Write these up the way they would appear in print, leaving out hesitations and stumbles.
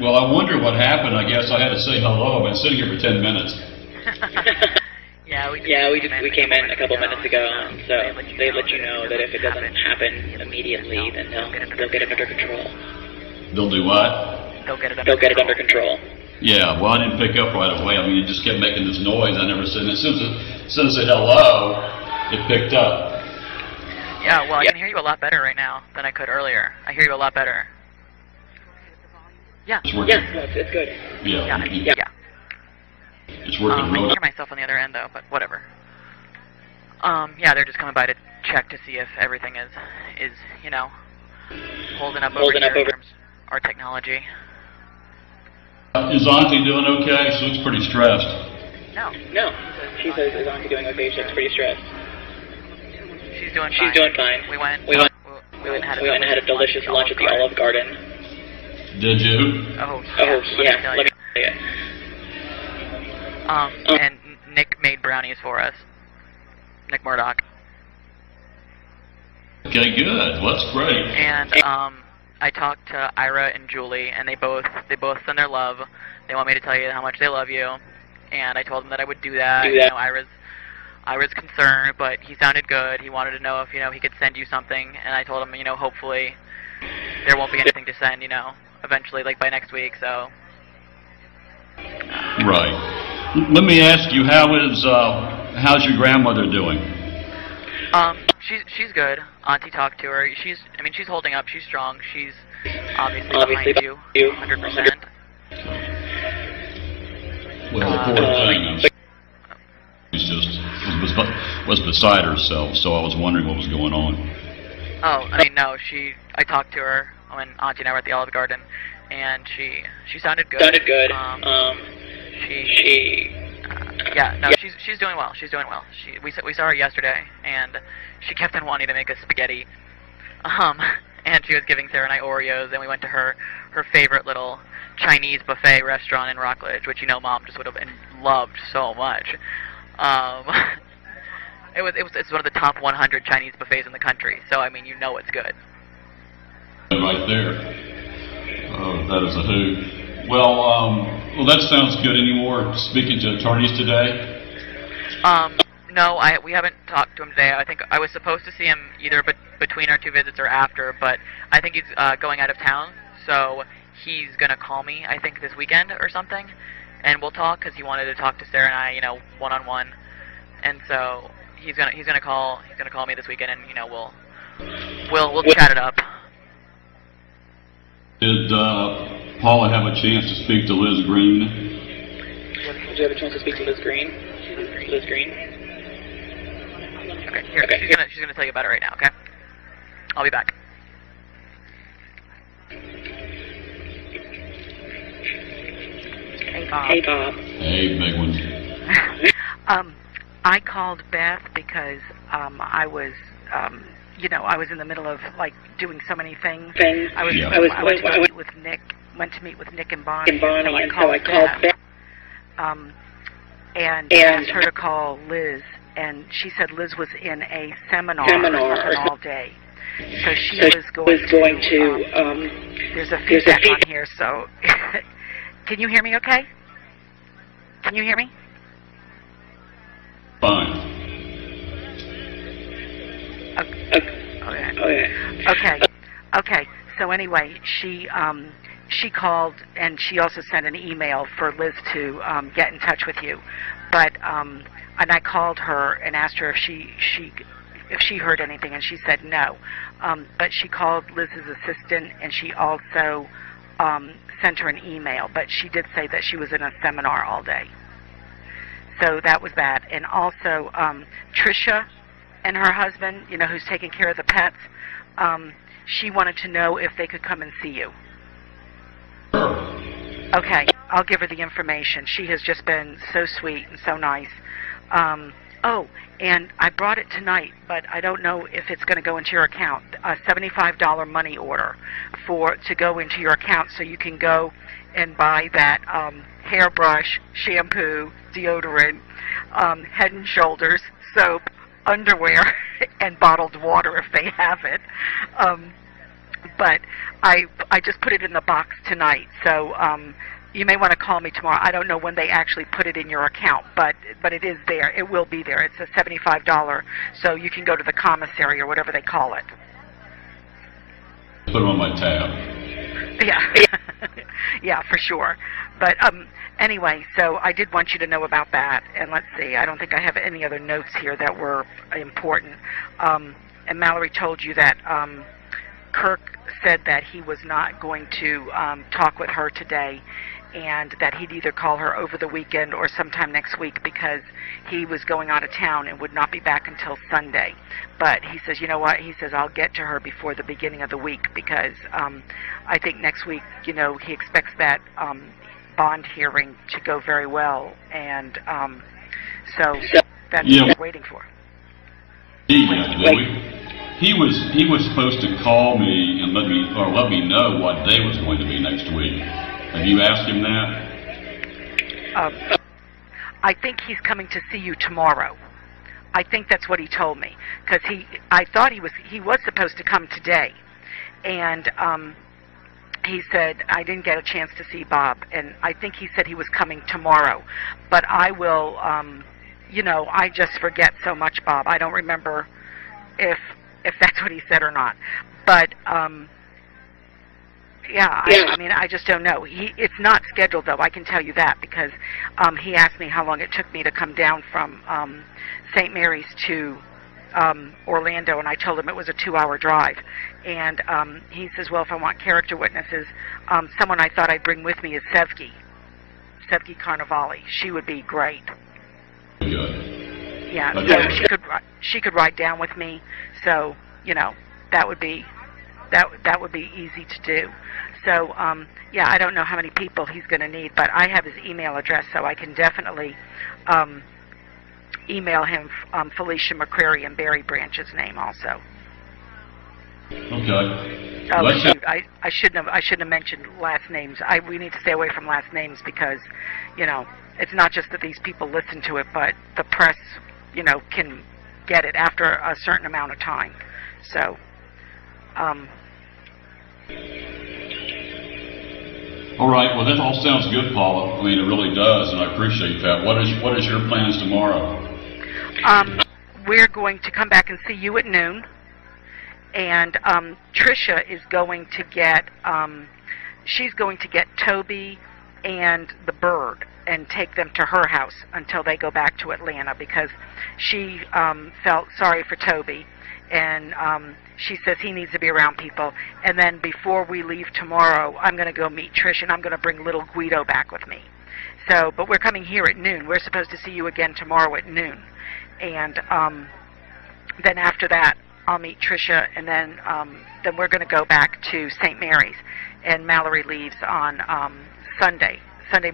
Well, I wonder what happened. I guess I had to say hello. I've been sitting here for 10 minutes. We came in a couple minutes ago, so they let you know that if it doesn't happen immediately, then they'll get it under control. They'll do what? They'll get it under control. Yeah, well, I didn't pick up right away. I mean, it just kept making this noise. I never said it. As soon as I said hello, it picked up. Yeah, well, I can hear you a lot better right now than I could earlier. I hear you a lot better. Yeah. It's working. Yes, it's good. Yeah. It's working. I can hear myself on the other end, though, but whatever. Yeah, they're just coming by to check to see if everything is you know, holding up over here in terms of our technology. Is Auntie doing okay? She looks pretty stressed. No. She says, is Auntie doing okay? She looks pretty stressed. She's doing fine. We went and had a delicious lunch at the Olive Garden. Did you? Oh, yeah. Let me tell you. And Nick made brownies for us. Nick Murdoch. Okay, good. Well, that's great. And I talked to Ira and Julie, and they both send their love. They want me to tell you how much they love you, and I told them that I would do that. You know, Ira's concerned, but he sounded good. He wanted to know if he could send you something, and I told him hopefully there won't be anything to send eventually, like by next week. So. Right. Let me ask you, how's your grandmother doing? She's good. Auntie talked to her. She's holding up. She's strong. She's obviously behind you, 100%. Well, the poor thing was beside herself, so I was wondering what was going on. Oh, no. I talked to her when Auntie and I were at the Olive Garden, and she sounded good. She's doing well. She's doing well. We saw her yesterday, and she kept on wanting to make us spaghetti. And she was giving Sarah and I Oreos, and we went to her favorite little Chinese buffet restaurant in Rockledge, which Mom just would have loved so much. It's one of the top 100 Chinese buffets in the country, so it's good. Right there. Oh, that is a hoot. Well, that sounds good. Any more speaking to attorneys today? No, we haven't talked to him today. I think I was supposed to see him either between our two visits or after, but I think he's going out of town, so he's gonna call me, I think, this weekend or something, and we'll talk because he wanted to talk to Sarah and I, one-on-one, and so he's gonna call me this weekend, and we'll chat it up. Did Paula have a chance to speak to Liz Green? Did you have a chance to speak to Liz Green? Liz Green? Okay, here. Okay. She's gonna tell you about it right now. Okay. I'll be back. Hey, Bob. Hey, Bob. Hey, big one. I called Beth because I was in the middle of doing so many things. I went to meet with Nick and Bonnie. So I called Beth. And asked her to call Liz, and she said Liz was in a seminar all day. So she was going to there's a feedback on here, so can you hear me okay? Can you hear me? Fine. Okay. So anyway, she called, and she also sent an email for Liz to get in touch with you. But and I called her and asked her if she heard anything, and she said no. But she called Liz's assistant, and she also sent her an email. But she did say that she was in a seminar all day. So that was that. And also Tricia and her husband, who's taking care of the pets, she wanted to know if they could come and see you. Okay, I'll give her the information. She has just been so sweet and so nice. And I brought it tonight, but I don't know if it's going to go into your account. A $75 money order to go into your account so you can go and buy that hairbrush, shampoo, deodorant, Head and Shoulders, soap, underwear, and bottled water if they have it. but I just put it in the box tonight. So you may want to call me tomorrow. I don't know when they actually put it in your account, but it is there. It will be there. It's a $75, so you can go to the commissary or whatever they call it. Put them on my tab. Yeah, yeah, for sure. But anyway, so I did want you to know about that. And let's see, I don't think I have any other notes here that were important. And Mallory told you that Kirk said that he was not going to talk with her today, and that he'd either call her over the weekend or sometime next week because he was going out of town and would not be back until Sunday. But he says, you know what, he says, I'll get to her before the beginning of the week because I think next week, you know, he expects that bond hearing to go very well, and so that's what we're waiting for. He was supposed to call me and let me know what day was going to be next week. Have you asked him that? I think he's coming to see you tomorrow. I think that's what he told me, because I thought he was supposed to come today, and he said I didn't get a chance to see Bob, and I think he said he was coming tomorrow. But I will, you know, I just forget so much, Bob. I don't remember if that's what he said or not. But yeah, I mean, I just don't know. It's not scheduled, though, I can tell you that, because he asked me how long it took me to come down from St. Mary's to Orlando, and I told him it was a 2-hour drive. And he says, well, if I want character witnesses, someone I thought I'd bring with me is Sevgi Carnevale. She would be great. Good. Yeah, Okay. so she could ride down with me. So, you know, that would be easy to do. So, yeah, I don't know how many people he's going to need, but I have his email address, so I can definitely email him Felicia McCrary and Barry Branch's name also. Okay. Oh, shoot, I shouldn't have mentioned last names. We need to stay away from last names because, you know, it's not just that these people listen to it, but the press, you know, can get it after a certain amount of time. So, all right. Well, that all sounds good, Paula. I mean, it really does, and I appreciate that. What is your plans tomorrow? We're going to come back and see you at noon, and Tricia is going to get she's going to get Toby and the bird and take them to her house until they go back to Atlanta, because she felt sorry for Toby, and she says he needs to be around people. And then before we leave tomorrow, I'm going to go meet Trish, and I'm going to bring little Guido back with me. So, but we're coming here at noon. We're supposed to see you again tomorrow at noon. And then after that, I'll meet Tricia, and then we're going to go back to St. Mary's. And Mallory leaves on Sunday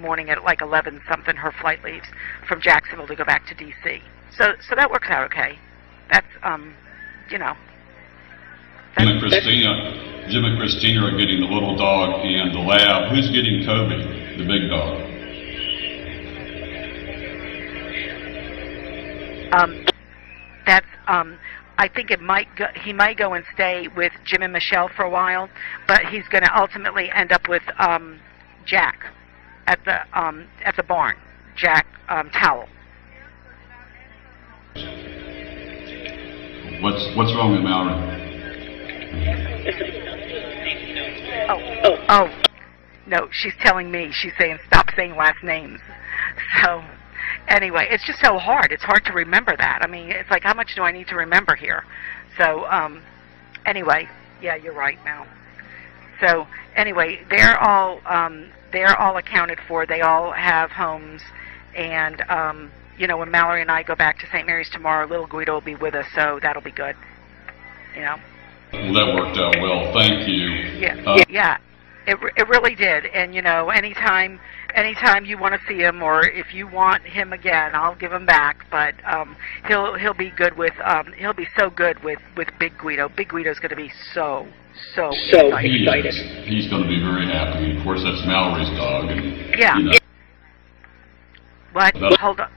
morning at like 11 something. Her flight leaves from Jacksonville to go back to D.C. So that works out okay. That's you know. Jim and Christina are getting the little dog and the lab. Who's getting Toby, the big dog? That's I think he might go and stay with Jim and Michelle for a while, but he's going to ultimately end up with Jack at the barn. Jack Towel. What's wrong with Mallory? Oh, no, she's telling me. She's saying stop saying last names. So, anyway, it's just so hard. It's hard to remember that. I mean, it's like, how much do I need to remember here? So, anyway, yeah, you're right, Mal. So, anyway, they're all accounted for. They all have homes, and you know, when Mallory and I go back to St. Mary's tomorrow, little Guido will be with us, so that'll be good. You know. Well, that worked out well. Thank you. Yeah, yeah, it really did. And you know, anytime you want to see him, or if you want him again, I'll give him back. But he'll be good with he'll be so good with Big Guido. Big Guido's going to be so excited. He's going to be very happy. Of course, that's Mallory's dog. And, yeah. you know, What? Hold on.